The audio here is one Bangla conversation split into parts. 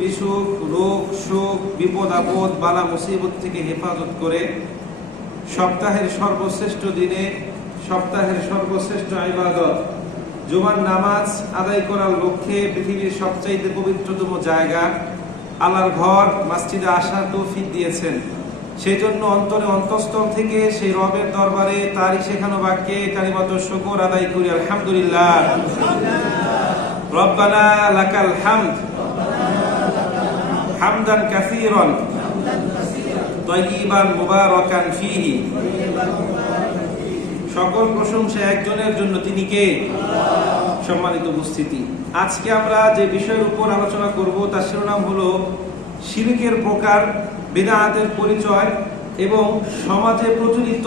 বিসুখ, রোগ শোক, বিপদ আপদ, বালা মুসিবত থেকে হেফাজত করে সপ্তাহের সর্বশ্রেষ্ঠ দিনে সপ্তাহের সর্বশ্রেষ্ঠ ইবাদত জুমার নামাজ আদায় করার লক্ষ্যে পৃথিবীর সবচাইতে পবিত্রতম জায়গা আল্লাহর ঘর মসজিদে আসার তৌফিক দিয়েছেন। সেই জন্য অন্তরে অন্তঃস্থল থেকে সেই রবের দরবারে তারই শেখানো বাক্যে কালিমাত শুকর আদায় করি আলহামদুলিল্লাহ। রব্বানা লাকাল হামদ হামদান কাসীরান তাইয়িবান মুবারাকান ফীহি। সকল প্রশংসা একজনের জন্য, তিনি কে? সম্মানিত উপস্থিতি, আজকে আমরা যে বিষয়ের উপর আলোচনা করব তার শিরোনাম হলো শিরকের প্রকার, বিদআতের পরিচয় এবং সমাজে প্রচলিত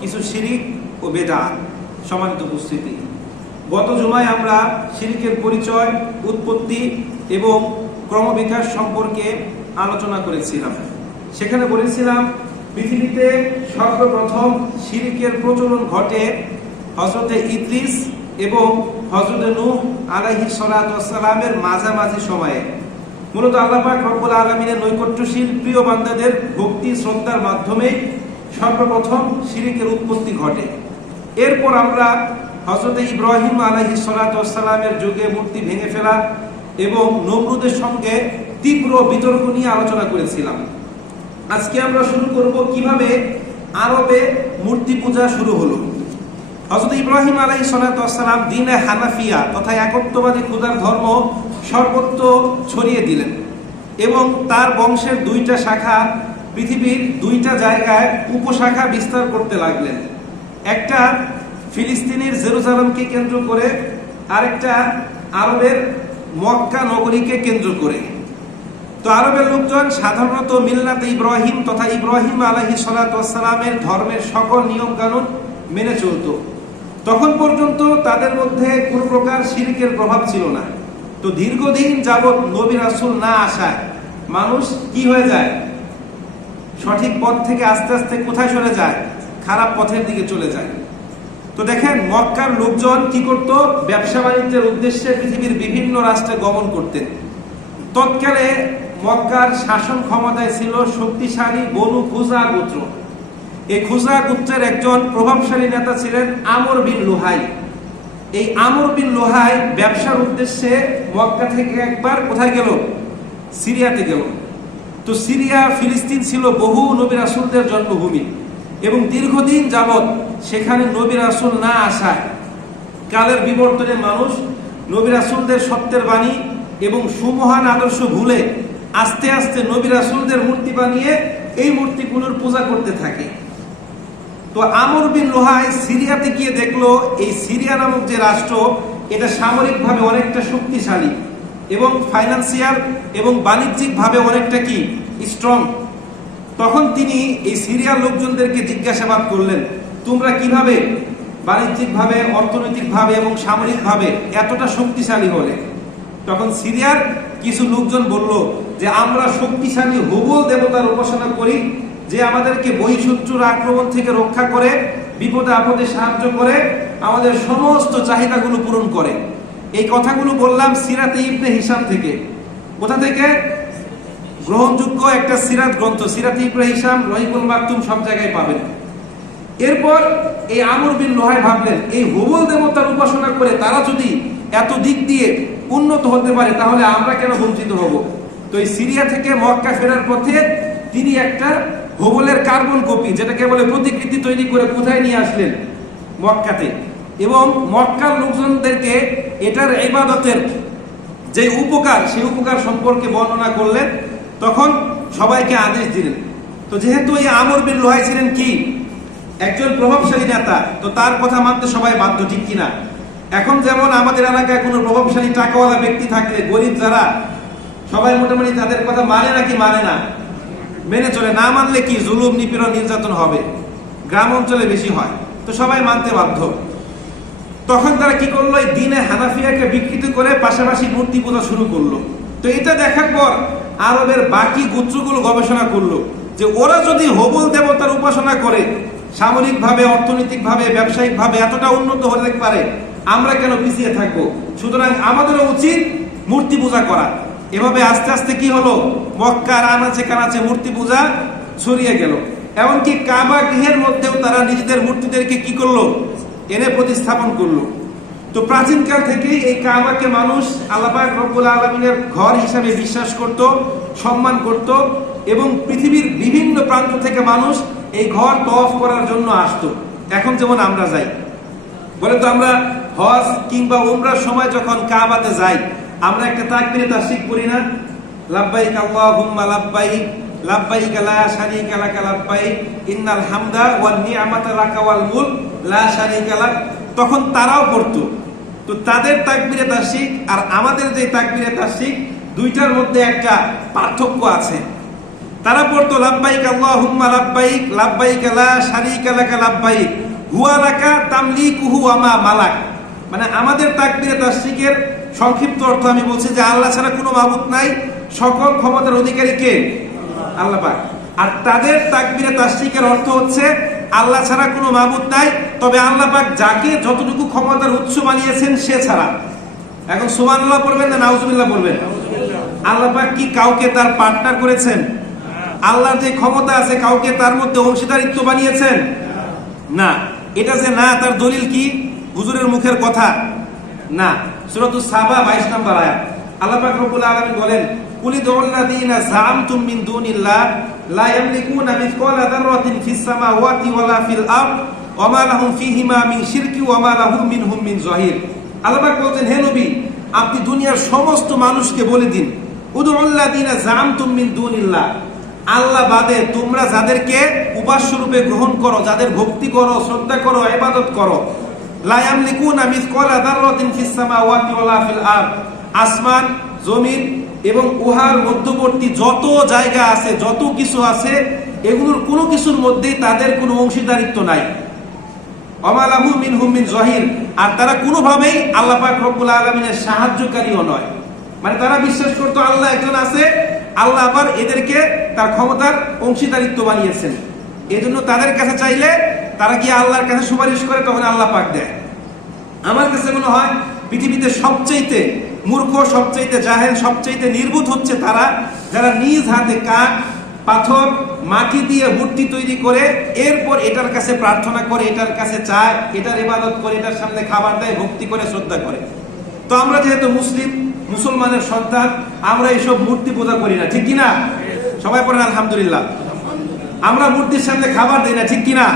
কিছু শিরিক ও বিদআত। সম্মানিত উপস্থিতি, গত জুমায় আমরা শিরকের পরিচয়, উৎপত্তি এবং ক্রমবিকাশ সম্পর্কে আলোচনা করেছিলাম। সেখানে বলেছিলাম পৃথিবীতে সর্বপ্রথম শিরকের প্রচলন ঘটে হযরতে ইদ্রিস এবং হযরতে নূহ আলাইহিস সালাতু ওয়াস সালামের মাঝামাঝি সময়ে। মূলত আল্লাহ পাক রব্বুল আলামিনের নৈকট্যশীল প্রিয় বান্দাদের ভক্তি শ্রদ্ধার মাধ্যমে সর্বপ্রথম শিরকের উৎপত্তি ঘটে। এরপর আমরা হযরতে ইব্রাহিম আলাইহিস সালাতু ওয়াস সালামের যুগে মূর্তি ভেঙে ফেলা এবং নমরুদের সঙ্গে তীব্র বিতর্ক নিয়ে আলোচনা করেছিলাম। আজকে আমরা শুরু করব কিভাবে আরবে মূর্তি পূজা শুরু হলো। হযরত ইব্রাহিম আলাইহিস সালাতু ওয়াস সালাম দ্বীনে হানাফিয়া তথা একত্ববাদী খোদার ধর্ম সর্বত্র ছড়িয়ে দিলেন এবং তার বংশের দুইটা শাখা পৃথিবীর দুইটা জায়গায় উপশাখা বিস্তার করতে লাগলেন। একটা ফিলিস্তিনের জেরুজালেমকে কেন্দ্র করে, আরেকটা আরবের মক্কা নগরীকে কেন্দ্র করে। তো আরবের লোকজন সাধারণত মিল্লাতে ইব্রাহিম তথা ইব্রাহিম আলাইহিস সালাতু ওয়াস সালামের ধর্মের সকল নিয়ম কানুন মেনে চলত। তখন পর্যন্ত তাদের মধ্যে কোনো প্রকার শিরকের প্রভাব ছিল না। তো দীর্ঘদিন যাবৎ নবী রাসূল না আসায় মানুষ কি হয়ে যায়? সঠিক পথ থেকে আস্তে আস্তে কোথায় সরে যায়? খারাপ পথের দিকে চলে যায়। তো দেখেন, মক্কার লোকজন কি করত? ব্যবসা বাণিজ্যের উদ্দেশ্যে পৃথিবীর বিভিন্ন রাষ্ট্রে গমন করতেন। তৎকালে মক্কার শাসন ক্ষমতায় ছিল শক্তিশালী বনু খুজা গোত্র। এই খুজা গোত্রের একজন প্রভাবশালী নেতা ছিলেন আমর বিন লুহাই। এই আমর বিন লুহাই ব্যবসার উদ্দেশ্যে মক্কা থেকে একবার কোথায় গেল? সিরিয়াতে গেল। তো সিরিয়া, ফিলিস্তিন ছিল বহু নবী রাসূলদের জন্মভূমি এবং দীর্ঘদিন যাবৎ সেখানে নবী রাসূল না আসায় কালের বিবর্তনে মানুষ নবী রাসূলদের সত্যের বাণী এবং সুমহান আদর্শ ভুলে আস্তে আস্তে নবী রাসূলদের মূর্তি বানিয়ে এই মূর্তিগুলোর পূজা করতে থাকে। তো আমর বিন লুহাই সিরিয়াতে গিয়ে দেখলো এই সিরিয়া নামক যে রাষ্ট্র, এটা সামরিকভাবে অনেকটা শক্তিশালী এবং ফাইন্যান্সিয়াল এবং বাণিজ্যিকভাবে অনেকটা কি স্ট্রং। তখন তিনি এই সিরিয়ার লোকজনদেরকে জিজ্ঞাসাবাদ করলেন, তোমরা কিভাবে বাণিজ্যিকভাবে, অর্থনৈতিকভাবে এবং সামরিকভাবে এতটা শক্তিশালী হলে? তখন সিরিয়ার কিছু লোকজন বলল যে আমরা শক্তিশালী হুবল দেবতার উপাসনা করি, যে আমাদেরকে বহিঃশত্রুর আক্রমণ থেকে রক্ষা করে, বিপদে আপদে সাহায্য করে, আমাদের সমস্ত চাহিদাগুলো পূরণ করে। এই কথাগুলো বললাম সিরাতে ইবনে হিশাম থেকে। কোথা থেকে? গ্রহণযোগ্য একটা সিরাত গ্রন্থ, সিরাতে ইবনে হিশাম, রহিকুল মাকতুম, সব জায়গায় পাবেন। এরপর এই আমর বিন লুহাই ভাবলেন, এই হুবল দেবতার উপাসনা করে তারা যদি এত দিক দিয়ে উন্নত হতে পারে, তাহলে আমরা কেন বঞ্চিত হব? তো এই সিরিয়া থেকে মক্কা ফেরার পথে তিনি একটা হুবলের কার্বন কপি, যেটাকে বলে প্রতিকৃতি, তৈরি করে কোথায় নিয়ে আসলেন? মক্কাতে। এবং মক্কার লোকজনদেরকে এটার ইবাদতের যে উপকার, সেই উপকার সম্পর্কে বর্ণনা করলেন। তখন সবাইকে আদেশ দিলেন। তো যেহেতু এই আমর বিন লুহাই ছিলেন কি একজন প্রভাবশালী নেতা, তো তার কথা মানতে সবাই বাধ্য, ঠিক কিনা? এখন যেমন আমাদের এলাকায় কোনো প্রভাবশালী টাকাওয়ালা ব্যক্তি থাকলে গরিব যারা, সবাই মোটামুটি তাদের কথা মানে নাকি মানে না? মেনে চলে। না মানলে কি জুলুম, নিপীড়ন, নির্যাতন হবে। গ্রাম অঞ্চলে বেশি হয়, তো সবাই মানতে বাধ্য। তখন তারা কি করলো? এই দ্বীনে হানাফিয়াকে বিকৃত করে পাশাপাশি মূর্তি পূজা শুরু করলো। তো এটা দেখার পর আরবের বাকি গোত্রগুলো গবেষণা করলো যে ওরা যদি হুবল দেবতার উপাসনা করে সামরিকভাবে, অর্থনৈতিকভাবে, ব্যবসায়িকভাবে এতটা উন্নত হতে পারে, আমরা কেন পিছিয়ে থাকবো? সুতরাং আমাদেরও উচিত মূর্তি পূজা করা। এভাবে আস্তে আস্তে কি হলো, মক্কার আনাচে কানাচে মূর্তি পূজা ছড়িয়ে গেল। এমনকি কাবা গৃহের মধ্যেও তারা নিজেদের মূর্তিদেরকে কি করলো, এনে প্রতিস্থাপন করলো। তো প্রাচীনকাল থেকেই এই কাবাকে মানুষ আল্লাহ পাক রব্বুল আলামিনের ঘর হিসাবে বিশ্বাস করত, সম্মান করত, এবং পৃথিবীর বিভিন্ন প্রান্ত থেকে মানুষ এই ঘর তওয়াফ করার জন্য আসতো। এখন যেমন আমরা যাই, বলে তো আমরা হজ কিংবা উমরার সময় যখন কাবাতে যাই, আমরা একটা তাকবীরে তাশরিক করি না, লাব্বাইক আল্লাহুম্মা লাব্বাইক লাব্বাইক লা শারীকা লাক লাব্বাইক ইন্নাল হামদা ওয়ান নি'মাতা লাকা ওয়াল মুলক লা শারীকা লাক। তখন তারাও পড়তো। তো তাদের তাকবীরে তাশরিক আর আমাদের যে তাকবীরে তাশরিক, দুইটার মধ্যে একটা পার্থক্য আছে। তারা পড়তো লাব্বাইক আল্লাহুম্মা লাব্বাইক লাব্বাইক লা শারীকা লাক লাব্বাইক হুয়া লাকা তামলিকুহু ওয়া মা মালাক। মানে আমাদের তাকবীরে তাশরিকের সংক্ষিপ্ত অর্থ আমি বলছি যে আল্লাহ ছাড়া কোনো মাবুদ নাই, সকল ক্ষমতার অধিকারী কে? আল্লাহ পাক। আর তাদের তাকবীরে তাশরিকের অর্থ হচ্ছে আল্লাহ ছাড়া কোনো মাবুদ নাই, তবে আল্লাহ পাক যাকে যতটুকু ক্ষমতার উৎস বানিয়েছেন সে ছাড়া। এখন সুবহানাল্লাহ পড়বেন না নাউজুবিল্লাহ পড়বেন? আল্লাহ পাক কি কাউকে তার পার্টনার করেছেন? আল্লাহর যে ক্ষমতা আছে কাউকে তার মধ্যে অংশীদারিত্ব বানিয়েছেন? না। এটা যে না, তার দলিল কি? হুজুরের মুখের কথা না। সূরাতুস সাবা 22 নম্বর আয়াত, আল্লাহ পাক রব্বুল আলামিন বলেন, কুল ইদউল্লাযীনা যাআমতুম মিন দুনিল্লাহ লা ইয়ামলিকুনা মিসকালা যাররাতিন ফিস সামাওয়াতি ওয়ালা ফিল আরদ ওয়া মা লাহুম ফীহিমা মিন শিরকি ওয়া মা লাহু মিনহুম মিন যাহির। আল্লাহ পাক বলেন, হে নবী, আপনি দুনিয়ার সমস্ত মানুষকে বলে দিন, উদউল্লাযীনা যাআমতুম মিন দুনিল্লাহ, আল্লাহ বাদে তোমরা যাদেরকে উপাস্য রূপে গ্রহণ করো, যাদের ভক্তি করো, শ্রদ্ধা করো, ইবাদত করো, লা ইয়ামলিকুনা মিসকালা যাররাতিন ফিস সামাওয়াতি ওয়ালা ফিল আরদ, আসমান, জমিন এবং উহার মধ্যবর্তী যত জায়গা আছে, যত কিছু আছে, এগুলোর কোনো কিছুর মধ্যেই তাদের কোনো অংশীদারিত্ব নাই। ওয়া মা লাহু মিনহুম মিন যাহির, আর তারা কোনোভাবেই আল্লাহ পাক রব্বুল আলামিনের সাহায্যকারীও নয়। মানে তারা বিশ্বাস করতো আল্লাহ একজন আছে, আল্লাহ আবার এদেরকে তার ক্ষমতার অংশীদারিত্ব বানিয়েছেন। এজন্য তাদের কাছে চাইলে তারা গিয়ে আল্লাহর কাছে সুপারিশ করে, তখন আল্লাহ পাক দেয়। আমার কাছে মনে হয় পৃথিবীতে সবচাইতে মূর্খ, সবচাইতে জাহেল, সবচাইতে নির্বুধ হচ্ছে তারা, যারা নিজ হাতে কাঠ, পাথর, মাটি দিয়ে মূর্তি তৈরি করে এরপর এটার কাছে প্রার্থনা করে, এটার কাছে চায়, এটার ইবাদত করে, এটার সামনে খাবার দেয়, ভক্তি করে, শ্রদ্ধা করে। তো আমরা যেহেতু মুসলমানের সন্তান, আমরা এইসব মূর্তি পূজা করি না, ঠিক কিনা? সবাই পড়েন আলহামদুলিল্লাহ। আমরা মূর্তির সামনে খাবার দিই না, ঠিক কিনা?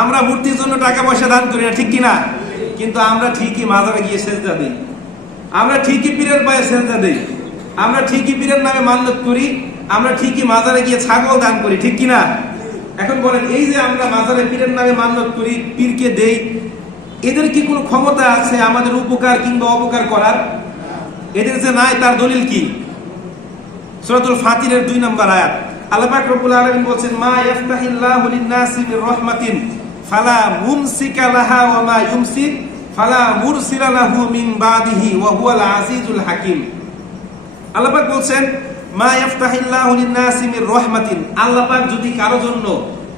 আমরা মূর্তির জন্য টাকা পয়সা দান করি না, ঠিক কিনা? কিন্তু আমরা ঠিকই মাজারে গিয়ে সেজদা দিই, আমরা ঠিকই পীরের পায়ে সেজদা দিই, আমরা ঠিকই পীরের নামে মান্যত করি, আমরা ঠিকই মাজারে গিয়ে ছাগল দান করি, ঠিক কিনা? এখন বলেন, এই যে আমরা মাজারে পীরের নামে মান্যত করি, পীরকে দেই, এদের কি কোনো ক্ষমতা আছে আমাদের উপকার কিংবা অপকার করার? এদের যে নাই, তার দলিল কি? সূরাতুল ফাতিরের 2 নম্বর আয়াত, আল্লাহ পাক রব্বুল আলামিন বলেন, মা ইফতাহিল্লাহু লিন-নাসি মির রাহমাতিন ফালা মুমসিকা লাহা ওয়া মা ইউমসিক ফালা মুরসিলা লাহু মিন বাদিহি ওয়া হুয়াল আজিজুল হাকিম। আল্লাহ পাক বলেন, মা ইফতাহিল্লাহু লিন-নাসি মির রাহমাতিন, আল্লাহ পাক যদি কারো জন্য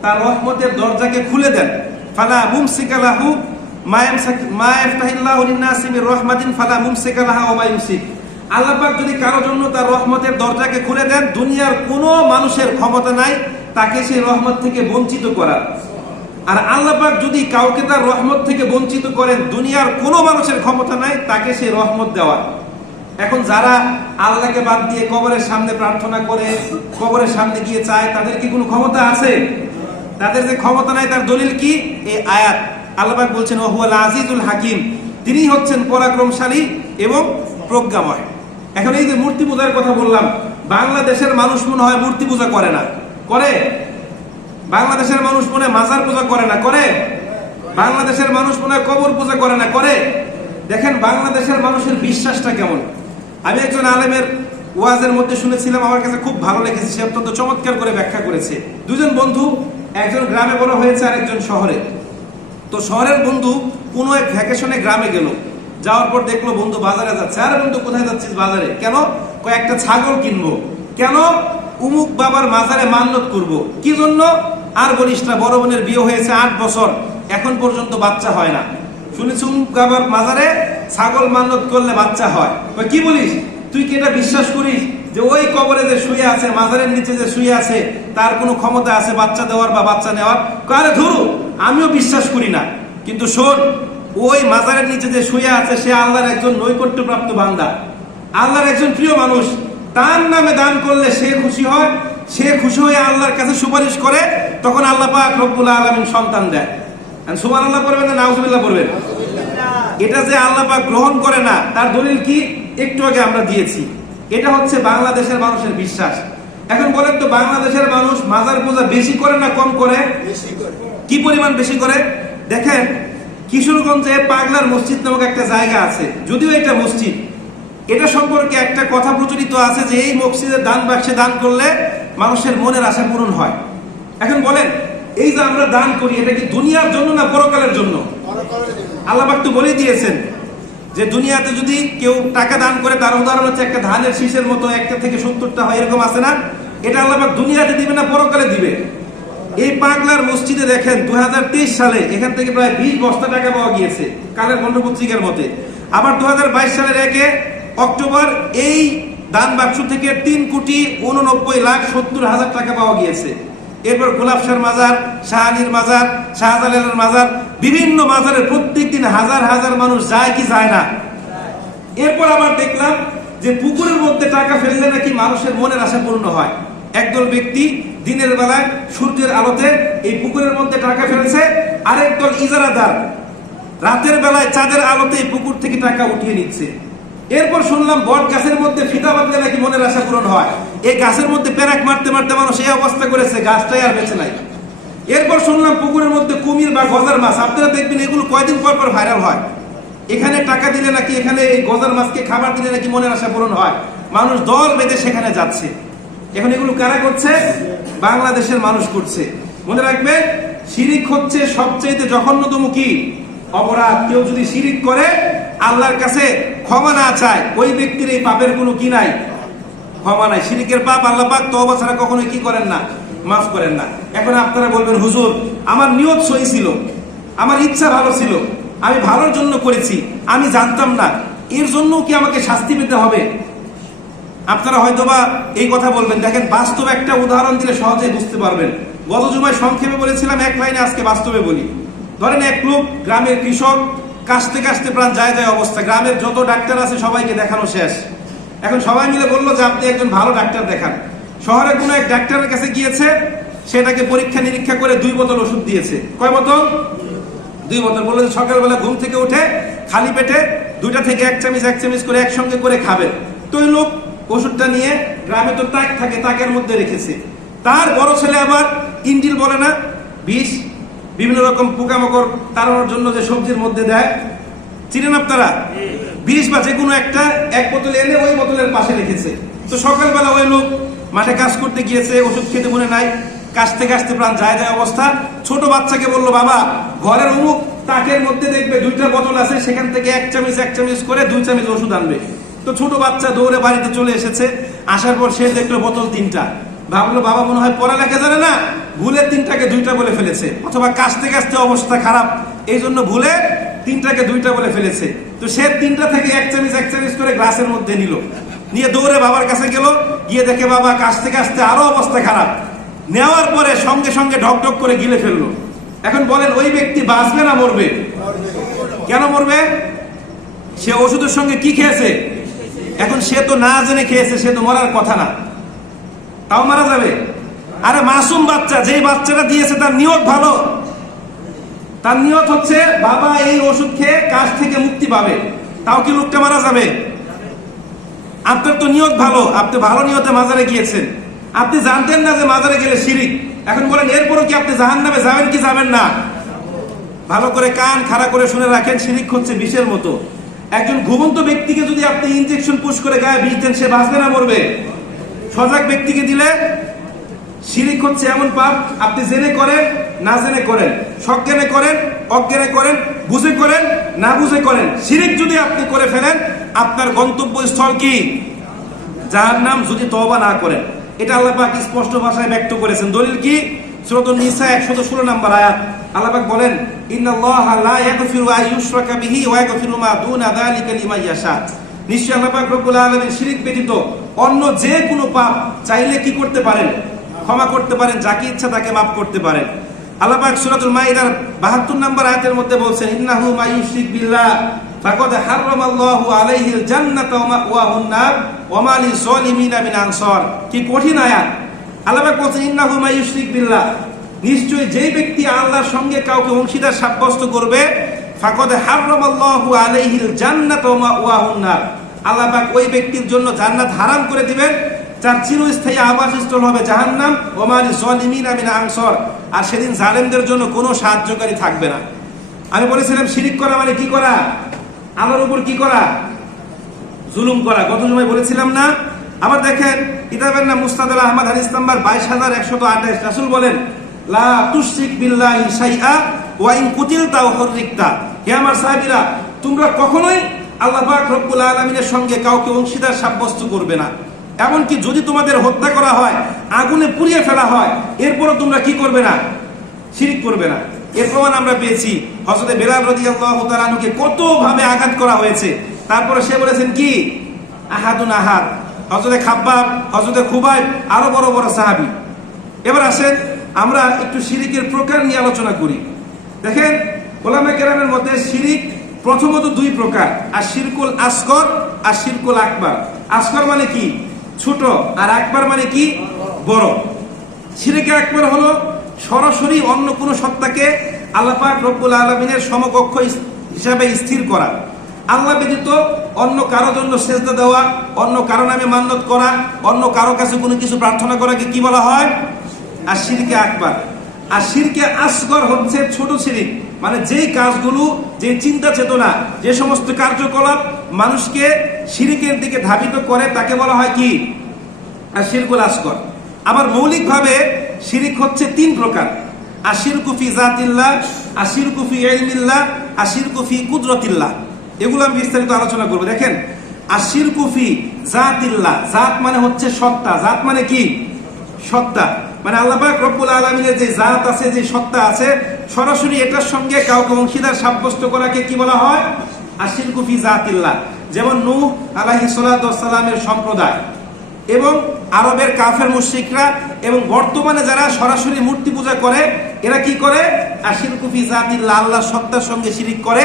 তার রহমতের দরজাকে খুলে দেন, ফালা মুমসিকা লাহু মা ইফতাহিল্লাহু লিন-নাসি মির রাহমাতিন ফালা মুমসিকা লাহা ওয়া মা ইউমসিক। আল্লাহ পাক যদি কারো জন্য তার রহমতের দরজাকে খুলে দেন, দুনিয়ার কোনো মানুষের ক্ষমতা নাই তাকে সেই রহমত থেকে বঞ্চিত করার। আর আল্লাহ পাক যদি কাউকে তার রহমত থেকে বঞ্চিত করেন, দুনিয়ার কোনো মানুষের ক্ষমতা নাই তাকে সেই রহমত দেওয়ার। এখন যারা আল্লাহকে বাদ দিয়ে কবরের সামনে প্রার্থনা করে, কবরের সামনে গিয়ে চায়, তাদের কি কোনো ক্ষমতা আছে? তাদের যে ক্ষমতা নাই, তার দলিল কি? এই আয়াত। আল্লাহ পাক বলছেন, ওয়া হুয়াল আজিজুল হাকিম, তিনি হচ্ছেন পরাক্রমশালী এবং প্রজ্ঞাময়। এখন এই যে মূর্তি পূজার কথা বললাম, বাংলাদেশের মানুষ মনে হয় মূর্তি পূজা করে না, করে? বাংলাদেশের মানুষ মনে হয় মাজার পূজা করে না, করে? বাংলাদেশের মানুষ মনে হয় কবর পূজা করে না, করে? দেখেন বাংলাদেশের মানুষের বিশ্বাসটা কেমন। আমি একজন আলেমের ওয়াজের মধ্যে শুনেছিলাম, আমার কাছে খুব ভালো লেগেছে, সে অত্যন্ত চমৎকার করে ব্যাখ্যা করেছে। দুজন বন্ধু, একজন গ্রামে বড় হয়েছে আর একজন শহরে। তো শহরের বন্ধু কোনো এক ভ্যাকেশনে গ্রামে গেল, যাওয়ার পর দেখলো বন্ধু বাজারে যাচ্ছে। আরে বন্ধু, কোথায় যাচ্ছিস? বাজারে। কেন? কয়েকটা ছাগল কিনবো। কেন? উমুক বাবার মাজারে মান্যত করবো। কি জন্য? আর বলিস না, বড় বোনের বিয়ে হয়েছে 8 বছর, এখন পর্যন্ত বাচ্চা হয় না। শুনেছি উমুক বাবার মাজারে ছাগল মান্যত করলে বাচ্চা হয়। কি বলিস? তুই কি এটা বিশ্বাস করিস যে ওই কবরে যে শুয়ে আছে, মাজারের নিচে যে শুয়ে আছে, তার কোনো ক্ষমতা আছে বাচ্চা দেওয়ার বা বাচ্চা নেওয়ার? কারে ধরু, আমিও বিশ্বাস করি না, কিন্তু শোন, ওই মাজারের নিচে যে শুয়ে আছে সে আল্লাহর একজন নৈকট্যপ্রাপ্ত বান্দা, আল্লাহর একজন প্রিয় মানুষ। তার নামে দান করলে সে খুশি হয়, সে খুশি হয়ে আল্লাহর কাছে সুপারিশ করে, তখন আল্লাহ পাক রব্বুল আলামিন সন্তান দেয়। সুবহানাল্লাহ পড়বেন না নাউজুবিল্লাহ পড়বেন? এটা যে আল্লাহ পাক গ্রহণ করে না, তার দলিল কি একটু আগে আমরা দিয়েছি। এটা হচ্ছে বাংলাদেশের মানুষের বিশ্বাস। এখন বলেন তো, বাংলাদেশের মানুষ মাজার পূজা বেশি করে না কম করে? কি পরিমাণ বেশি করে? দেখেন, কিশোরগঞ্জে পাগলার মসজিদ নামক একটা জায়গা আছে, যদিও এটা মসজিদ, এটা সম্পর্কে একটা কথা প্রচলিত আছে যে এই মসজিদের দান বাক্সে দান করলে মানুষের মনের আশা পূরণ হয়। এখন বলেন, এই যে আমরা দান করি, এটা কি দুনিয়ার জন্য না পরকালের জন্য? আল্লাহ পাক তো বলে দিয়েছেন যে দুনিয়াতে যদি কেউ টাকা দান করে, তার উদাহরণ হচ্ছে একটা ধানের শীষের মতো, 1টা থেকে 70টা হয়, এরকম আছে না? এটা আল্লাহ পাক দুনিয়াতে দিবে না পরকালে দিবে। এই পাগলার মসজিদে দেখেন 2023 সালে এখান থেকে প্রায় 20 বস্তা টাকা পাওয়া গিয়েছে কালের কণ্ঠ পত্রিকার মতে। আবার 2022 সালের 1 অক্টোবর এই দান বাক্স থেকে 3,89,70,000 টাকা পাওয়া গিয়েছে। এরপর গোলাপশার মাজার, শাহ আলীর মাজার, শাহজালালের মাজার, বিভিন্ন মাজারে প্রত্যেক দিন হাজার হাজার মানুষ যায় কি যায় না? এরপর আবার দেখলাম যে পুকুরের মধ্যে টাকা ফেললে নাকি মানুষের মনের আশা পূর্ণ হয়। একদল ব্যক্তি দিনের বেলায় সূর্যের আলোতে এই পুকুরের মধ্যে টাকা ফেলছে, আরেক দল ইজারাদার রাতের বেলায় চাঁদের আলোতে এই পুকুর থেকে টাকা উঠিয়ে নিচ্ছে। এরপর শুনলাম বট গাছের মধ্যে ফিতা বাঁধলে নাকি মনের আশা পূরণ হয়। এই গাছের মধ্যে পেরাক মারতে মারতে মানুষ এই অবস্থা করেছে, গাছটাই আর বেঁচে নাই। এরপর শুনলাম পুকুরের মধ্যে কুমির বা গজার মাছ, আপনারা দেখবেন এগুলো কয়দিন পর পর ভাইরাল হয়। এখানে টাকা দিলে নাকি, এখানে এই গজার মাছকে খাবার দিলে নাকি মনের আশা পূরণ হয়। মানুষ দল বেঁধে সেখানে যাচ্ছে। এখন এগুলো কারা করছে? বাংলাদেশের মানুষ করছে। মনে রাখবেন, শিরিক হচ্ছে সবচেয়ে জঘন্যতম কি অপরাধ। কেউ যদি শিরিক করে, আল্লাহর কাছে ক্ষমা না চায়, ওই ব্যক্তির এই পাপের কোনো কি নাই, ক্ষমা নাই। শিরিকের পাপ আল্লাহ পাক তওবা ছাড়া কখনোই কি করেন না, মাফ করেন না। এখন আপনারা বলবেন, হুজুর আমার নিয়ত সহি ছিল, আমার ইচ্ছা ভালো ছিল, আমি ভালোর জন্য করেছি, আমি জানতাম না, এর জন্য কি আমাকে শাস্তি পেতে হবে? আপনারা হয়তোবা এই কথা বলবেন। দেখেন, বাস্তব একটা উদাহরণ দিলে সহজেই বুঝতে পারবেন। গত জুমায় সংক্ষেপে বলেছিলাম, এক লাইনে আজকে বাস্তবে বলি। ধরেন এক লোক, গ্রামের কৃষক, কাশতে কাশতে প্রাণ যায় যায় অবস্থা, গ্রামের যত ডাক্তার আছে সবাইকে দেখানো শেষ। এখন সবাই মিলে বললো যে আপনি একজন ভালো ডাক্তার দেখান। শহরে কোনো এক ডাক্তারের কাছে গিয়েছে, সেটাকে পরীক্ষা নিরীক্ষা করে 2 বোতল ওষুধ দিয়েছে। কয় বোতল? 2 বোতল। বললো যে সকালবেলা ঘুম থেকে উঠে খালি পেটে 2টা থেকে 1 চামচ করে একসঙ্গে করে খাবেন। তো ওই লোক ওষুধটা নিয়ে, গ্রামে তো তাক থাকে, তাকের মধ্যে রেখেছে। তার বড় ছেলে আবার ইন্ডিল বলে না, বিষ, বিভিন্ন রকম পোকামাকড় তাড়ানোর জন্য যে সবজির মধ্যে দেয়, চিনেন আপনারা? বিষ বা যে কোনো একটা 1 বোতল এনে ওই বোতলের পাশে রেখেছে। তো সকালবেলা ওই লোক মাঠে কাজ করতে গিয়েছে, ওষুধ খেতে মনে নাই, কাশতে কাশতে প্রাণ যায় যায় অবস্থা। ছোট বাচ্চাকে বললো, বাবা ঘরের অমুক তাকের মধ্যে দেখবে 2টা বোতল আছে, সেখান থেকে 1 চামচ করে 2 চামচ ওষুধ আনবে। তো ছোট বাচ্চা দৌড়ে বাড়িতে চলে এসেছে। আসার পর সে দেখলো বোতল 3টা। ভাবলো বাবা মনে হয় পড়ালেখা জানে না, ভুলে 3টাকে 2টা বলে ফেলেছে, অথবা কাশতে কাশতে অবস্থা খারাপ, এই জন্য ভুলে 3টাকে 2টা বলে ফেলেছে। তো সে 3টা থেকে 1 চামচ করে গ্লাসের মধ্যে নিল, নিয়ে দৌড়ে বাবার কাছে গেল, গিয়ে দেখে বাবা কাশতে কাশতে আরো অবস্থা খারাপ। নেওয়ার পরে সঙ্গে সঙ্গে ঢক ঢক করে গিলে ফেললো। এখন বলেন, ওই ব্যক্তি বাঁচবে না মরবে? কেন মরবে? সে ওষুধের সঙ্গে কি খেয়েছে? এখন সে তো না জেনে খেয়েছে, সে তো মরার কথা না, তাও মারা যাবে? আরে মাসুম বাচ্চা, যেই বাচ্চাটা দিয়েছে তার নিয়ত ভালো, তার নিয়ত হচ্ছে বাবা এই ওষুধ খেয়ে কাশ থেকে মুক্তি পাবে, তাও কি লোকটা মারা যাবে? আপনার তো নিয়ত ভালো, আপনি ভালো নিয়তে মাজারে গিয়েছেন, আপনি জানতেন না যে মাজারে গেলে শিরিক। এখন বলেন, এরপরও কি আপনি জাহান্নামে যাবেন কি যাবেন না? ভালো করে কান খাড়া করে শুনে রাখেন, শিরিক হচ্ছে বিষের মতো। একজন ঘুমন্ত ব্যক্তিকে যদি আপনি ইনজেকশন পুশ করে গায়ে বিষ দেন, সে বাঁচবে না মরবে? সজাগ ব্যক্তিকে দিলে। শিরিক হচ্ছে এমন পাপ, আপনি জেনে করেন না জেনে করেন, সজ্ঞানে করেন অজ্ঞানে করেন, বুঝে করেন না বুঝে করেন, শিরিক যদি আপনি করে ফেলেন, আপনার গন্তব্যস্থল কি? জাহান্নাম, যদি তওবা না করেন। এটা আল্লাহ পাক স্পষ্ট ভাষায় ব্যক্ত করেছেন। দলিল কি? সূরা নিসা 116 নম্বর আয়াত। আল্লাহ পাক বলেন, ইন্নাল্লাহা লা ইয়াগফিরু আন ইউশরাকা বিহি ওয়া ইয়াগফিরু মা দুনা যালিকা লিমান ইয়াশা। নিশ্চয়ই আল্লাহ পাক রব্বুল আলামিন শিরক ব্যতীত অন্য যে কোনো পাপ চাইলে কি করতে পারেন? ক্ষমা করতে পারেন, যাকে ইচ্ছা তাকে মাফ করতে পারেন। আল্লাহ পাক সূরাতুল মাইদার 72 নম্বর আয়াতের মধ্যে বলছেন, ইন্নাহু মায়ুশরিক বিল্লাহ ফাকাদ হারামাল্লাহু আলাইহিল জান্নাতা ওয়া মাওয়াহুন নার ওয়া মা লিয-যালিমিনা মিন আনসার। কি কঠিন আয়াত! আল্লাহ পাক বলছেন, ইন্নাহু মায়ুশরিক বিল্লাহ, নিশ্চয়ই যেই ব্যক্তি আল্লাহর সঙ্গে কাউকে অংশীদার সাব্যস্ত করবে, ফাকাদ হারামাল্লাহু আলাইহিল জান্নাতা ওয়া মাওয়াহুন নার, আল্লাহ পাক ওই ব্যক্তির জন্য জান্নাত হারাম করে দিবেন, যার চিরস্থায়ী আবাসস্থল হবে জাহান্নাম, ওয়া মা লিয-যালিমিনা মিন আনসার, আর সেদিন জালেমদের জন্য কোনো সাহায্যকারী থাকবে না। আমি বলেছিলাম শিরক করা মানে কি করা? আল্লাহর উপর কি করা? জুলুম করা। গত সময় বলেছিলাম না? আবার দেখেন কিতাবের নাম মুসনাদ আহমদ, হাদিস নাম্বার 22128, রাসূল বলেন, লা তুশরিক বিল্লাহি শাইআ ওয়া ইন কুতিলতা ওয়া হুররিকতা। হে আমার সাহাবীরা, তোমরা কখনোই আল্লাহ পাক রব্বুল আলামিনের সঙ্গে কাউকে অংশীদার সাব্যস্ত করবে না। এমনকি যদি তোমাদের হত্যা করা হয়, আগুনে পুড়িয়ে ফেলা হয়, এরপরও তোমরা কি করবে না? শিরক করবে না। এর প্রমাণ আমরা পেয়েছি হযরত বেলাল রাদিয়াল্লাহু তাআলা আনহুকে কত ভাবে আঘাত করা হয়েছে, তারপরে সে বলেছেন কি? আহাদুন আহাদ। হযরত খাব্বাব, হযরত খুবাইব, আরো বড় বড় সাহাবী। এবার আসেন আমরা একটু শিরকের প্রকার নিয়ে আলোচনা করি। দেখেন উলামায়ে কেরামের মধ্যে শিরক প্রথমত দুই প্রকার, আর শিরকুল আসগর আর শিরকুল আকবার। আসগর মানে কি? ছোট, আর আকবার মানে কি? বড়। শিরকে আকবার হলো সরাসরি অন্য কোন সত্তাকে আল্লাহ পাক রব্বুল আলামিনের সমকক্ষ হিসাবে স্থির করা, আল্লাহ ব্যতীত অন্য কারো জন্য সেজদা দেওয়া, অন্য কারো নামে মান্যত করা, অন্য কারো কাছে কোনো কিছু প্রার্থনা করাকে কি বলা হয়? আর শিরকে আকবার। আর শিরকে আসগর হচ্ছে ছোট শিরক, মানে যেই কাজগুলো, যে চিন্তা চেতনা, যে সমস্ত কার্যকলাপ মানুষকে শিরকের দিকে ধাবিত করে তাকে বলা হয় কি? আর শিরকুল আসগর। আবার মৌলিকভাবে শিরক হচ্ছে তিন প্রকার, আশিরকু ফি যাতিল্লাহ, আশিরকু ফি ইলমিল্লাহ, আশিরকু ফি কুদরতিল্লাহ। এগুলো আমি বিস্তারিত আলোচনা করব। দেখেন আশিরকু ফি যাতিল্লাহ, জাত মানে হচ্ছে সত্তা। জাত মানে কি? সত্তা। মানে আল্লাহ পাক রব্বুল আলামিনের যে জাত আছে, যে সত্তা আছে, সরাসরি এটার সঙ্গে কাউকে অংশীদার সাব্যস্ত করাকে কি বলা হয়? আশিরকু ফি যাতিল্লাহ। যেমন নূহ আলাইহিস সালাতু ওয়াস সালামের সম্প্রদায় এবং আরবের কাফের মুশরিকরা এবং বর্তমানে যারা সরাসরি মূর্তি পূজা করে, এরা কি করে? আশিরকু ফি যাতিল্লাহ, আল্লাহর সত্তার সঙ্গে শিরক করে।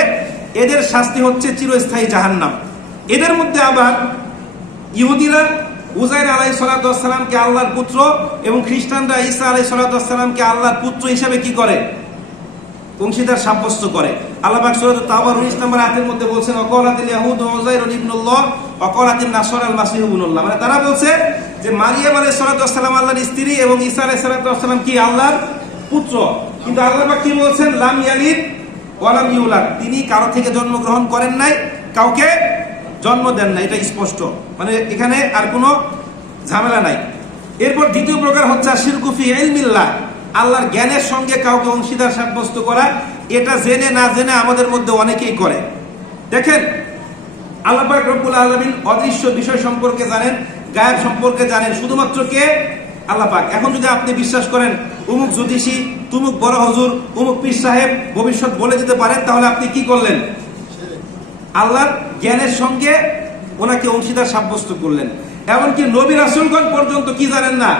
এদের শাস্তি হচ্ছে চিরস্থায়ী জাহান্নাম। এদের মধ্যে আবার ইহুদিরা উযাইর আলাইহিস সালাতু ওয়াস সালামকে আল্লাহর পুত্র এবং খ্রিস্টানরা ঈসা আলাইহিস সালাতু ওয়াস সালামকে আল্লাহর পুত্র হিসেবে কি করে? অংশীদার সাব্যস্ত করে। আল্লাহ পাক সূরা তাওবার 19 নম্বর আয়াতের মধ্যে বলছেন, ওয়াকালাতিল ইয়াহুদু উযাইর ইবনুল্লাহ ওয়াকালাতিন নাসারা আল মাসীহু ইবনুল্লাহ। মানে তারা বলছে যে মারিয়াম আলাইহিস সালাতু ওয়াস সালাম আল্লাহর স্ত্রী এবং ঈসা আলাইহিস সালাতু ওয়াস সালাম কি? আল্লাহর পুত্র। কিন্তু আল্লাহ পাক কি বলছেন? লাম ইয়ালিদ ওয়া লাম ইউলাদ, তিনি কারো থেকে জন্মগ্রহণ করেন নাই, কাউকে জন্ম দেন না। এটা স্পষ্ট, মানে এখানে আর কোনো ঝামেলা নাই। এরপর দ্বিতীয় প্রকার হচ্ছে আশিরকু ফি ইলমিল্লাহ, আল্লাহর জ্ঞানের সঙ্গে কাউকে অংশীদার সাব্যস্ত করা। এটা জেনে না জেনে আমাদের মধ্যে অনেকেই করে। দেখেন আল্লাহ পাক রব্বুল আলামিন অদৃশ্য বিষয় সম্পর্কে জানেন, গায়েব সম্পর্কে জানেন শুধুমাত্র কে? আল্লাহ পাক। এখন যদি আপনি বিশ্বাস করেন উমুক জ্যোতিষী, তুমুক বড় হুজুর, উমুক পীর সাহেব ভবিষ্যৎ বলে দিতে পারেন, তাহলে আপনি কি করলেন? আল্লাহর জ্ঞানের সঙ্গে ওনাকে অংশীদার সাব্যস্ত করলেন। এমনকি নবী রাসূলগণ পর্যন্ত কি জানেন না?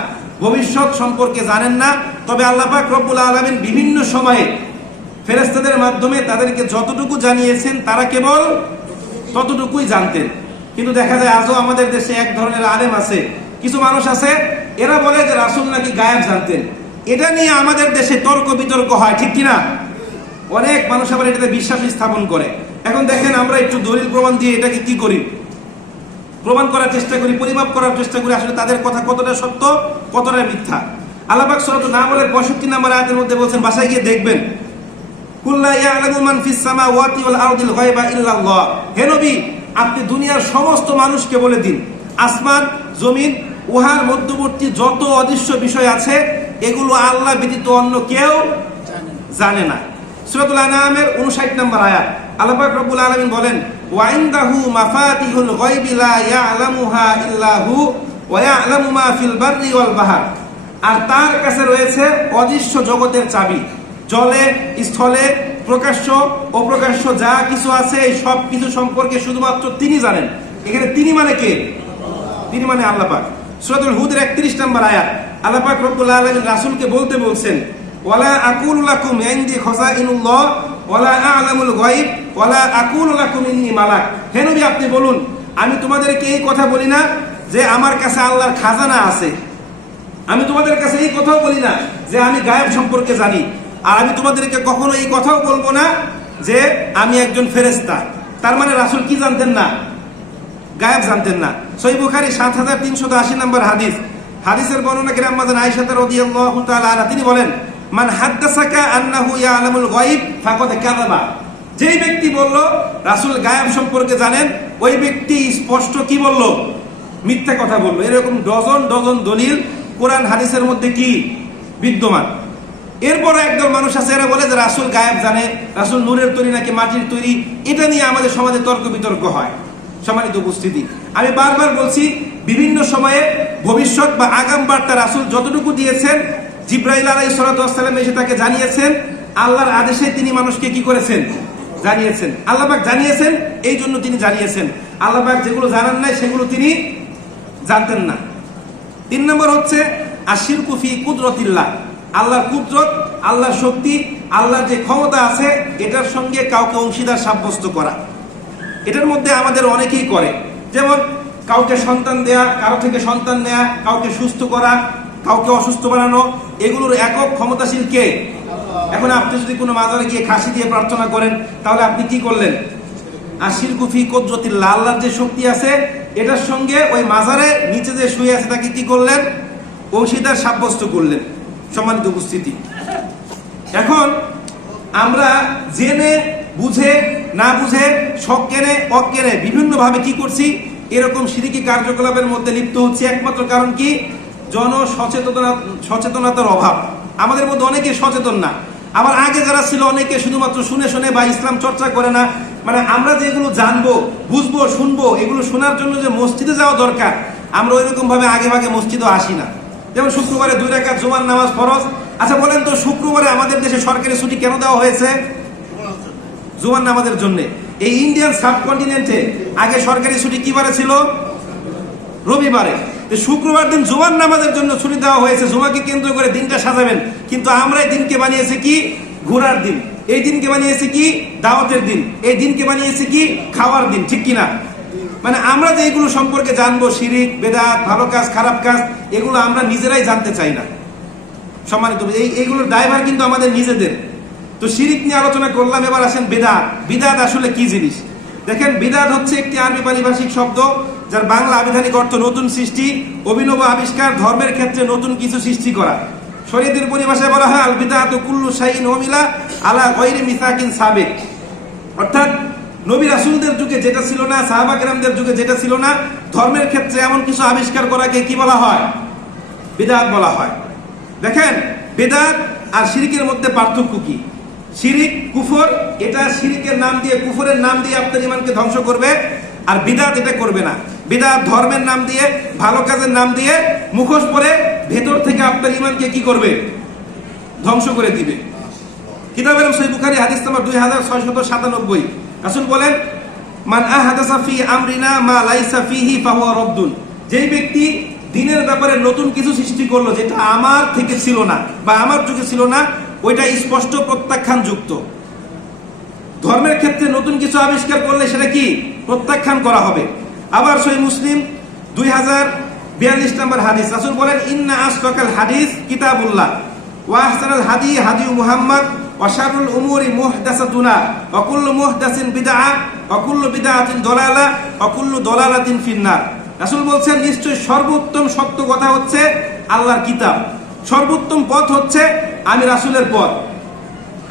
ভবিষ্যৎ সম্পর্কে জানেন না। তবে আল্লাহ পাক রব্বুল আলামিন বিভিন্ন সময়ে ফেরেশতাদের মাধ্যমে তাদেরকে যতটুকু জানিয়েছেন তারা কেবল ততটুকুই জানতেন। কিন্তু দেখা যায় আজও আমাদের দেশে এক ধরনের আলেম আছে, কিছু মানুষ আছে, এরা বলে যে রাসূল নাকি গায়েব জানতেন। এটা নিয়ে আমাদের দেশে তর্ক বিতর্ক হয়, ঠিক কিনা? অনেক মানুষ আবার এটাতে বিশ্বাস স্থাপন করে। এখন দেখেন আমরা একটু দলিল প্রমাণ দিয়ে এটাকে কি করি? প্রমাণ করার চেষ্টা করি, পরিমাপ করার চেষ্টা করি আসলে তাদের কথা কতটা সত্য, কতটা মিথ্যা। আল্লাহ পাক সূরা নামলের 65 নম্বর আয়াতের মধ্যে বলছেন, বাসায় গিয়ে দেখবেন, কুল্লা ইয়ালামু মান ফিস সামাওয়াতি ওয়াল আরদিল গায়বা ইল্লাল্লাহ। হে নবী, আপনি দুনিয়ার সমস্ত মানুষকে বলে দিন, আসমান জমিন উহার মধ্যবর্তী যত অদৃশ্য বিষয় আছে এগুলো আল্লাহ ব্যতীত অন্য কেউ জানে না। সূরাতুল আনআমের 59 নম্বর আয়াত আল্লাহ পাক রব্বুল আলামিন বলেন, ওয়া ইনদাহু মাফাতিহুল গায়বি লা ইয়ালামুহা ইল্লা হু ওয়া ইয়ালামু মা ফিল বাররি ওয়াল বাহর। আর তার কাছে রয়েছে অদৃশ্য জগতের চাবি, জলে স্থলে প্রকাশ্য অপ্রকাশ্য যা কিছু আছে এই সব কিছু সম্পর্কে শুধুমাত্র তিনি জানেন। এখানে তিনি মানে কে? তিনি মানে আল্লাহ পাক। সূরাতুল হুদের 31 নম্বর আয়াত আল্লাহ পাক রব্বুল আলামিন রাসূলকে বলতে বলছেন, ওয়ালা আকুলু লাকুম ইনদি খাযাইনুল্লাহ ওয়ালা আ'লামুল গায়ব ওয়ালা আকুলু লাকুম ইন্নী মালাক। হে নবী, আপনি বলুন, আমি তোমাদেরকে এই কথা বলি না যে আমার কাছে আল্লাহর খাজানা আছে, আমি তোমাদের কাছে এই কথাও বলি না যে আমি গায়েব সম্পর্কে জানি, আর আমি তোমাদেরকে কখনো এই কথাও বলবো না যে আমি একজন ফেরেশতা। তার মানে রাসূল কি জানতেন না? গায়েব জানতেন না। সহিহ বুখারী 7380 নম্বর হাদিস, হাদিসের বর্ণনাকারী আম্মা আয়েশা রাদিয়াল্লাহু তাআলা আনহা তিনি বলেন, মান হাদ্দাসাকা আন্নাহু ইয়ালামুল গায়ব ফাকাদ কাযাবা। যেই ব্যক্তি বলল রাসূল গায়েব সম্পর্কে জানেন, ওই ব্যক্তি স্পষ্ট কি বলল? মিথ্যা কথা বলল। এরকম ডজন ডজন দলিল কোরআন হাদিসের মধ্যে কি বিদ্যমান। এরপর একদল মানুষ আছে, এরা বলে যে রাসূল গায়েব জানে, রাসূল নূরের তৈরি নাকি মাটির তৈরি। এটা নিয়ে আমাদের সমাজে তর্ক বিতর্ক হয়। সম্মানিত উপস্থিতি, আমি বারবার বলছি, বিভিন্ন সময়ে ভবিষ্যৎ বা আগাম বার্তা রাসূল যতটুকু দিয়েছেন, জিবরাইল আলাইহিস সালাতু ওয়াস সালাম এসে তাকে জানিয়েছেন, আল্লাহর আদেশে তিনি মানুষকে কি করেছেন? জানিয়েছেন। আল্লাহ পাক জানিয়েছেন, এই জন্য তিনি জানিয়েছেন। আল্লাহ পাক যেগুলো জানান নাই সেগুলো তিনি জানতেন না। 3 নম্বর হচ্ছে আশিরকু ফি কুদরতিল্লাহ, আল্লাহর কুদরত, আল্লাহর শক্তি, আল্লাহর যে ক্ষমতা আছে এটার সঙ্গে কাউকে অংশীদার সাব্যস্ত করা। এটার মধ্যে আমাদের অনেকেই করে, যেমন কাউকে সন্তান দেয়া, কারো থেকে সন্তান নেয়া, কাউকে সুস্থ করা, কাউকে অসুস্থ বানানো, এগুলোর একক ক্ষমতাশীল কে? এখন আপনি যদি কোনো মাজারে গিয়ে খাসি দিয়ে প্রার্থনা করেন, তাহলে আপনি কি করলেন? আশিরকু ফি কুদরতিল্লাহ, আল্লাহর যে শক্তি আছে এটার সঙ্গে ওই মাজারে নিচে যে শুয়ে আছে তাকে কি করলেন? অংশীদার সাব্যস্ত করলেন। সম্মানিত উপস্থিতি, এখন আমরা জেনে বুঝে না বুঝে, সজ্ঞানে অজ্ঞানে বিভিন্ন ভাবে কি করছি? এরকম শিরকি কার্যকলাপের মধ্যে লিপ্ত হচ্ছে। একমাত্র কারণ কি? সচেতনতার অভাব। আমাদের মধ্যে অনেকে সচেতন না। আবার আগে যারা ছিল অনেকে শুধুমাত্র শুনে শুনে বা ইসলাম চর্চা করে না। মানে আমরা যেগুলো জানবো, বুঝবো, শুনবো, এগুলো শোনার জন্য যে মসজিদে যাওয়া দরকার, আমরা ওইরকম ভাবে আগে ভাগে মসজিদও আসি না। যেমন শুক্রবারে 2 রাকাত জুমার নামাজ ফরজ। আচ্ছা বলেন তো, শুক্রবারে আমাদের দেশে সরকারি ছুটি কেন দেওয়া হয়েছে? জুমার নামাজের জন্য। এই ইন্ডিয়ান সাবকন্টিনেন্টে আগে সরকারি ছুটি কি বারে ছিল? রবিবারে। শুক্রবার দিন জুমার নামাজের জন্য ছুটি দেওয়া হয়েছে, জুমাকে কেন্দ্র করে দিনটা সাজাবেন। কিন্তু আমরা এই দিনকে বানিয়েছি কি? ঘোরার দিন। এই দিনকে বানিয়েছি কি? দাওয়াতের দিন। এই দিনকে বানিয়েছি কি? খাওয়ার দিন। ঠিক কিনা? মানে আমরা যে এগুলো সম্পর্কে জানবো, শিরিক, বেদাত, ভালো কাজ, খারাপ কাজ, এগুলো আমরা নিজেরাই জানতে চাই না। সম্মানিত, এইগুলোর দায়ভার কিন্তু আমাদের নিজেদের। তো শিরিক নিয়ে আলোচনা করলাম, এবার আসেন বেদাত। বিদাত আসলে কি জিনিস? দেখেন, বিদাত হচ্ছে একটি আরবি পারিভাষিক শব্দ, যার বাংলা আবিধানিক অর্থ নতুন সৃষ্টি, অভিনব আবিষ্কার, ধর্মের ক্ষেত্রে নতুন কিছু সৃষ্টি করা। শরীয়তের পরিভাষায় বলা হয় আল বিদআতু কুল্লু শাইইন উমিলা আলা গায়রি মিসাকিন সাবিক। অর্থাৎ নবী রাসূলদের যুগে যেটা ছিল না, সাহাবা কেরামদের যুগে যেটা ছিল না, ধর্মের ক্ষেত্রে এমন কিছু আবিষ্কার করাকে কি বলা হয়? বিদআত বলা হয়। দেখেন, বিদআত আর শিরকের মধ্যে পার্থক্য কি? শিরিক কুফর, এটা শিরিকের নাম দিয়ে, কুফরের নাম দিয়ে আপনার ঈমানকে ধ্বংস করবে। আর বিদআত এটা করবে না। বিদআত ধর্মের নাম দিয়ে, ভালো কাজের নাম দিয়ে মুখোশ পরে ভেতর থেকে আপনার ঈমানকে কি করবে? ধ্বংস করে দিবে। কিতাবে সহিহ বুখারী হাদিস নাম্বার 2697, রাসূল বলেন, মান আহাদাসা ফি আমরিনা মা লাইসা ফিহি ফাহুয়া রাদ্দুন। যেই ব্যক্তি দ্বীনের ব্যাপারে নতুন কিছু সৃষ্টি করলো যেটা আমার থেকে ছিল না বা আমার যুগে ছিল না, ওইটা স্পষ্ট প্রত্যাখ্যান যুক্ত। ধর্মের ক্ষেত্রে নতুন কিছু আবিষ্কার করলে সেটা কি? প্রত্যাখ্যান করা হবে। আবার সহিহ মুসলিম 2042 নম্বর হাদিস, রাসূল বলেন, ইন্না আসদাকাল হাদিস কিতাবুল্লাহ ওয়া আহসানাল হাদি হাদি মুহাম্মদ ওয়া শাররুল উমুরি মুহদাসাতুনা ওয়া কুল্লু মুহদাসিন বিদআহ ওয়া কুল্লু বিদআতিন দালালা ওয়া কুল্লু দালালাতিন ফিন্নার। রাসূল বলছেন, নিশ্চয় সর্বোত্তম সত্য কথা হচ্ছে আল্লাহর কিতাব, সর্বোত্তম পথ হচ্ছে আমি রাসূলের পথ,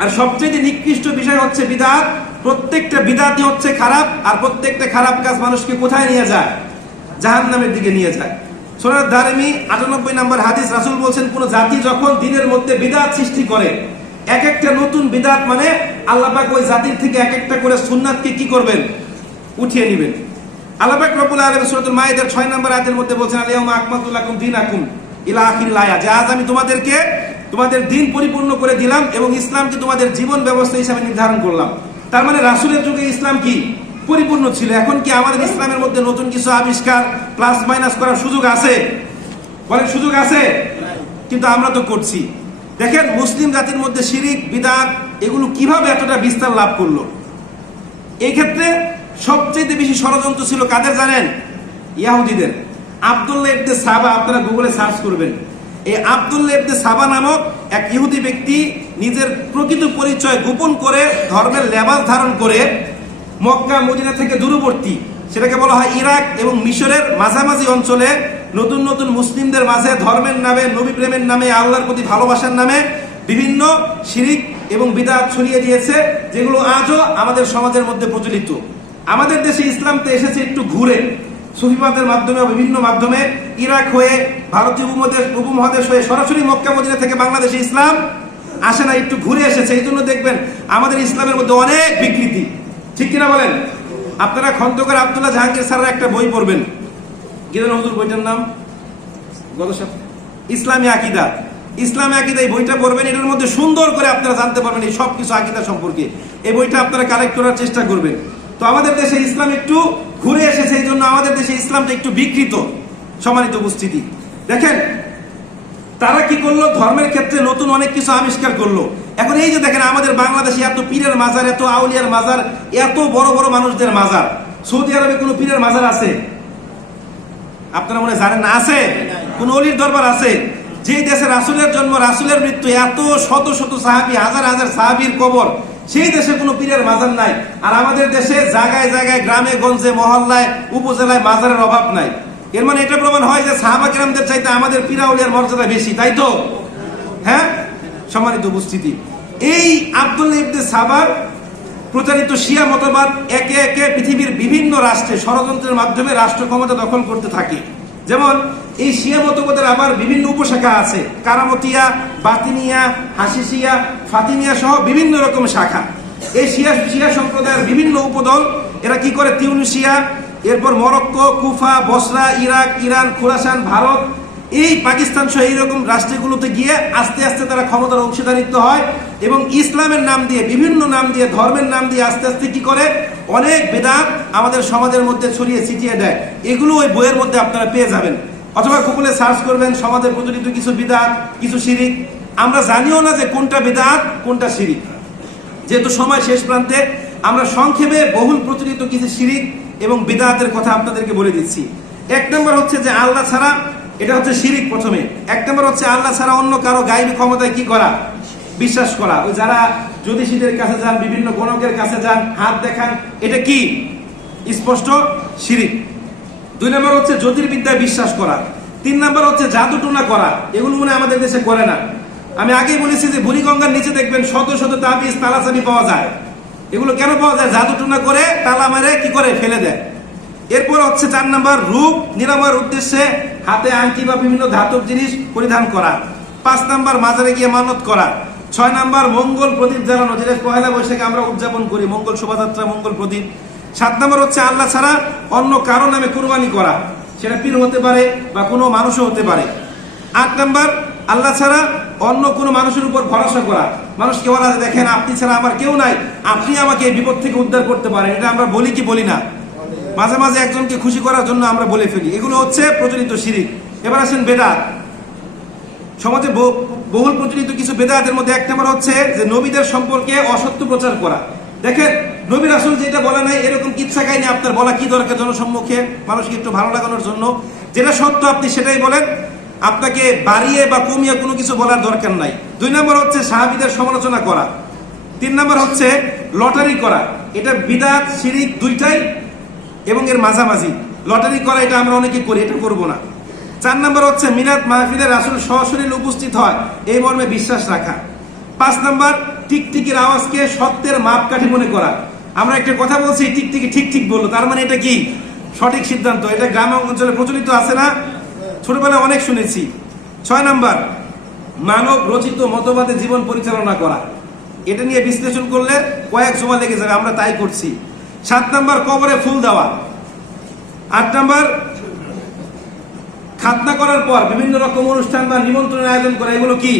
আর সবচেয়ে নিকৃষ্ট বিষয় হচ্ছে বিদআত। প্রত্যেকটা বিদআতই হচ্ছে খারাপ, আর প্রত্যেকটা খারাপ কাজ মানুষকে কোথায় নিয়ে যায়? জাহান্নামের দিকে নিয়ে যায়। সূরা দারিমি 98 নম্বর হাদিস, রাসূল বলছেন, কোন জাতি যখন দ্বীনের মধ্যে বিদআত সৃষ্টি করে, এক একটা নতুন বিদআত মানে আল্লাহ পাক ওই জাতির থেকে এক একটা করে সুন্নাতকে কি করবেন? উঠিয়ে নেবেন। আল্লাহ পাক রব্বুল আলামিন সূরাতুল মাইদার 6 নম্বর আয়াতের মধ্যে বলছেন, আল-ইয়াউমা আকমালতু লাকুম দীনাকুম ইলা আখিরিল আয়াত, যে আজ আমি তোমাদেরকে তোমাদের দিন পরিপূর্ণ করে দিলাম এবং ইসলামকে তোমাদের জীবন ব্যবস্থা হিসেবে নির্ধারণ করলাম। তার মানে রাসূলের যুগে ইসলাম কি পরিপূর্ণ ছিল। এখন কি আমাদের ইসলামের মধ্যে নতুন কিছু আবিষ্কার প্লাস মাইনাস করার সুযোগ আছে? বলেন, সুযোগ আছে? কিন্তু আমরা তো করছি। দেখেন মুসলিম জাতির মধ্যে শিরিক বিদআত এগুলো কিভাবে এতটা বিস্তার লাভ করলো। এই ক্ষেত্রে সবচেয়ে বেশি ষড়যন্ত্র ছিল কাদের জানেন? ইহুদিদের। আব্দুল্লাহ ইবনে সাবা, আপনারা গুগলে সার্চ করবেন, এই আব্দুল্লাহ ইবনে সাবা নামক এক ইহুদি ব্যক্তি নিজের প্রকৃত পরিচয় গোপন করে ধর্মের লেবাস ধারণ করে মক্কা মদিনা থেকে দূরবর্তী, সেটাকে বলা হয় ইরাক এবং মিশরের মাঝামাঝি অঞ্চলে নতুন নতুন মুসলিমদের মাঝে ধর্মের নামে, নবী প্রেমের নামে, আল্লাহর প্রতি ভালোবাসার নামে বিভিন্ন শিরিক এবং বিদআত ছড়িয়ে দিয়েছে, যেগুলো আজও আমাদের সমাজের মধ্যে প্রচলিত। আমাদের দেশে ইসলামতে এসেছে একটু ঘুরে, সুফিবাদের মাধ্যমে, বিভিন্ন মাধ্যমে, ইরাক হয়ে, ভারতীয় উপমহাদেশ হয়ে সরাসরি মক্কা মদিনা থেকে বাংলাদেশে ইসলাম আসে না, একটু ঘুরে এসেছে। এই জন্য দেখবেন আমাদের ইসলামের মধ্যে অনেক বিকৃতি, ঠিক কিনা বলেন? আপনারা খন্দকার আব্দুল্লাহ জাহাঙ্গীর স্যারের একটা বই পড়বেন, গিরেন হুজুর, বইটার নাম ইসলামী আকীদা। ইসলামী আকীদা, এই বইটা পড়বেন, এটার মধ্যে সুন্দর করে আপনারা জানতে পারবেন এই সব কিছু আকীদা সম্পর্কে। এই বইটা আপনারা কালেক্ট করার চেষ্টা করবেন। তো আমাদের দেশে ইসলাম একটু ঘুরে এসেছে, এই জন্য আমাদের দেশে ইসলামটা একটু বিকৃত। সম্মানিত উপস্থিতি, দেখেন তারা কি করলো, ধর্মের ক্ষেত্রে নতুন অনেক কিছু আবিষ্কার করলো। এখন এই যে দেখেন আমাদের বাংলাদেশে এত পীরের মাজার, এত আউলিয়ার মাজার, এত বড় বড় মানুষদের মাজার। সৌদি আরবে কোন পীরের মাজার আছে? আপনারা মনে জানেন না? আছে? কোন অলির দরবার আছে? যে দেশে রাসূলের জন্ম, রাসূলের মৃত্যু, এত শত শত সাহাবী, হাজার হাজার সাহাবীর কবর, সেই দেশে কোনো পীরের মাজার নাই। আর আমাদের দেশে জায়গায় জায়গায়, গ্রামে গঞ্জে, মহল্লায়, উপজেলায় মাজারের অভাব নাই। এর মানে এটা প্রমাণ হয় যে সাহাবা কিরামদের চাইতে আমাদের পীর আউলিয়ার মর্যাদা বেশি, তাই তো? হ্যাঁ, সম্মানিত উপস্থিতি, এই আব্দুল্লাহ ইবনে সাবার প্রচারিত শিয়া মতবাদ একে একে পৃথিবীর বিভিন্ন রাষ্ট্রে ষড়যন্ত্রের মাধ্যমে রাষ্ট্র ক্ষমতা দখল করতে থাকে। যেমন এই শিয়া মতবাদের আবার বিভিন্ন উপশাখা আছে, কারামতিয়া, বাতিনিয়া, হাসিসিয়া, ফাতিমিয়া সহ বিভিন্ন রকম শাখা। এই শিয়া সম্প্রদায়ের বিভিন্ন উপদল, এরা কি করে, তিউনিসিয়া, এরপর মরক্কো, কুফা, বসরা, ইরাক, ইরান, খুরাসান, ভারত, এই পাকিস্তান সহ এইরকম রাষ্ট্রগুলোতে গিয়ে আস্তে আস্তে তারা ক্ষমতার অংশীদারিত্ব হয় এবং ইসলামের নাম দিয়ে, বিভিন্ন নাম দিয়ে, ধর্মের নাম দিয়ে আস্তে আস্তে কি করে, অনেক বিদআত আমাদের সমাজের মধ্যে ছড়িয়ে ছিটিয়ে দেয়। এগুলো ওই বইয়ের মধ্যে আপনারা পেয়ে যাবেন, অথবা গুগলে সার্চ করবেন সমাজের প্রচলিত কিছু বিদআত, কিছু শিরিক। আমরা জানিও না যে কোনটা বিদআত কোনটা শিরিক। যেহেতু সময় শেষ প্রান্তে, আমরা সংক্ষেপে বহুল প্রচলিত কিছু শিরিক এবং বিদআতের কথা আপনাদেরকে বলে দিচ্ছি। এক নম্বর হচ্ছে যে আল্লাহ ছাড়া, এটা হচ্ছে শিরিক। প্রথমে এক নম্বর হচ্ছে আল্লাহ ছাড়া অন্য কারো গায়েবী ক্ষমতায় কি করা, বিশ্বাস করা। ওই যারা জ্যোতিষীদের কাছে যান, বিভিন্ন গণকের কাছে যান, হাত দেখান, এটা কি স্পষ্ট শিরিক। দুই নম্বর হচ্ছে জ্যোতির্বিদ্যায় বিশ্বাস করা। তিন নম্বর হচ্ছে জাদু টুনা করা, এগুলো মনে আমাদের দেশে করে না। আমি আগেই বলেছি যে বুড়িগঙ্গার নিচে দেখবেন শত শত তাবিজ, তালাচাবি পাওয়া যায়। এগুলো কেন পাওয়া যায়? জাদু টুনা করে, তালা মেরে কি করে ফেলে দেয়। এরপর হচ্ছে 4 নম্বর, রূপ নিরাময়ের উদ্দেশ্যে হাতে আংটি বা বিভিন্ন ধাতব জিনিস পরিধান করা। 5 নম্বর, মাজারে গিয়ে মানত করা। 6 নম্বর, মঙ্গল প্রদীপ জ্বালানো, যেটা পহেলা বৈশাখে আমরা উদযাপন করি, মঙ্গল শোভাযাত্রা, মঙ্গল প্রদীপ। 7 নম্বর হচ্ছে আল্লাহ ছাড়া অন্য কারো নামে কুরবানি করা, সেটা পীর হতে পারে বা কোনো মানুষও হতে পারে। 8 নম্বর, আল্লাহ ছাড়া অন্য কোনো মানুষের উপর ভরসা করা। মানুষকে বলা, দেখেন আপনি ছাড়া আমার কেউ নাই, আপনি আমাকে এই বিপদ থেকে উদ্ধার করতে পারেন। এটা আমরা বলি কি বলি না? মাঝে মাঝে একজনকে খুশি করার জন্য আমরা বলে ফেলি। এগুলো হচ্ছে প্রচলিত শিরিক। এবার আসেন বেদাত। সমাজে বহুল প্রচলিত কিছু বেদাতের মধ্যে 1 নম্বর হচ্ছে যে নবীদের সম্পর্কে অসত্য প্রচার করা। দেখেন নবী রাসূল যেটা বলা নাই এরকম কিচ্ছা কাহিনী আপনার বলা কি দরকার জনসম্মুখে, মানুষকে একটু ভালো লাগানোর জন্য? যেটা সত্য আপনি সেটাই বলেন, আপনাকে বাড়িয়ে বা কমিয়ে কোনো কিছু বলার দরকার নাই। 2 নম্বর হচ্ছে সাহাবীদের সমালোচনা করা। 3 নম্বর হচ্ছে লটারি করা। এটা বিদআত শিরিক দুইটাই এবং এর মাঝামাঝি। লটারি করা এটা আমরা অনেকে করি, এটা করব না। 4 নম্বর হচ্ছে মিলাদ মাহফিলে রাসূল সশরীরে উপস্থিত হয় এই মর্মে বিশ্বাস রাখা। 5 নম্বর, টিকটিকির আওয়াজকে সত্যের মাপকাঠি মনে করা। আমরা একটা কথা বলছি, টিকটিকি ঠিক ঠিক বললো, তার মানে এটা কি সঠিক সিদ্ধান্ত। এটা গ্রাম অঞ্চলে প্রচলিত আছে না? ছোটবেলায় অনেক শুনেছি। 6 নম্বর, মানব রচিত মতবাদে জীবন পরিচালনা করা। এটা নিয়ে বিশ্লেষণ করলে কয়েক জমা লেগে যাবে, আমরা তাই করছি। 7 নম্বর, কবরে ফুল দেওয়া। 8 নম্বর, খাতনা করার পর বিভিন্ন রকম অনুষ্ঠান বা নিমন্ত্রণের আয়োজন করা, এগুলো কি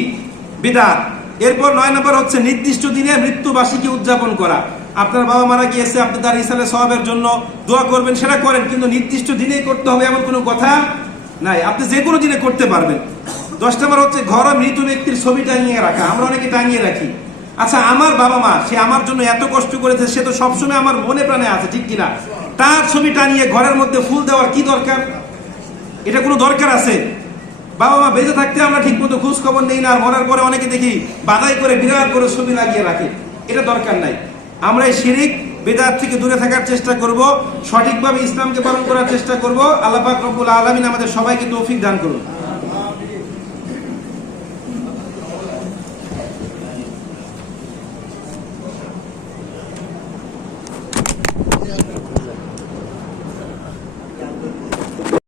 বিদআত। এরপর 9 নম্বর হচ্ছে নির্দিষ্ট দিনে মৃত্যুবার্ষিকী উদযাপন করা। আপনার বাবা মারা গিয়েছে, আপনি তার ইসালে সওয়াবের জন্য দোয়া করবেন, সেটা করেন, কিন্তু নির্দিষ্ট দিনেই করতে হবে এমন কোনো কথা নাই। আপনি যে কোনো দিনে করতে পারবেন। 10 নম্বর হচ্ছে ঘরে মৃত ব্যক্তির ছবি টাঙিয়ে রাখা। আমরা অনেকে টাঙিয়ে রাখি। আচ্ছা, আমার বাবা মা, সে আমার জন্য এত কষ্ট করেছে, সে তো সবসময় আমার মনে প্রাণে আছে, ঠিক কিনা? তার ছবি টাঙিয়ে ঘরের মধ্যে ফুল দেওয়ার কি দরকার? এটা কোনো দরকার আছে? বাবা মা বেঁচে থাকতে আমরা ঠিক মতো খোঁজ খবর নেই না, আর মরার পরে অনেকে দেখি বাধাই করে বিরাট করে ছবি লাগিয়ে রাখে। এটা দরকার নাই। আমরা এই শিরিক বেদাত থেকে দূরে থাকার চেষ্টা করব, সঠিকভাবে ইসলামকে পালন করার চেষ্টা করব। আল্লাহ পাক রব্বুল আলামিন আমাদের সবাইকে তৌফিক দান করুন।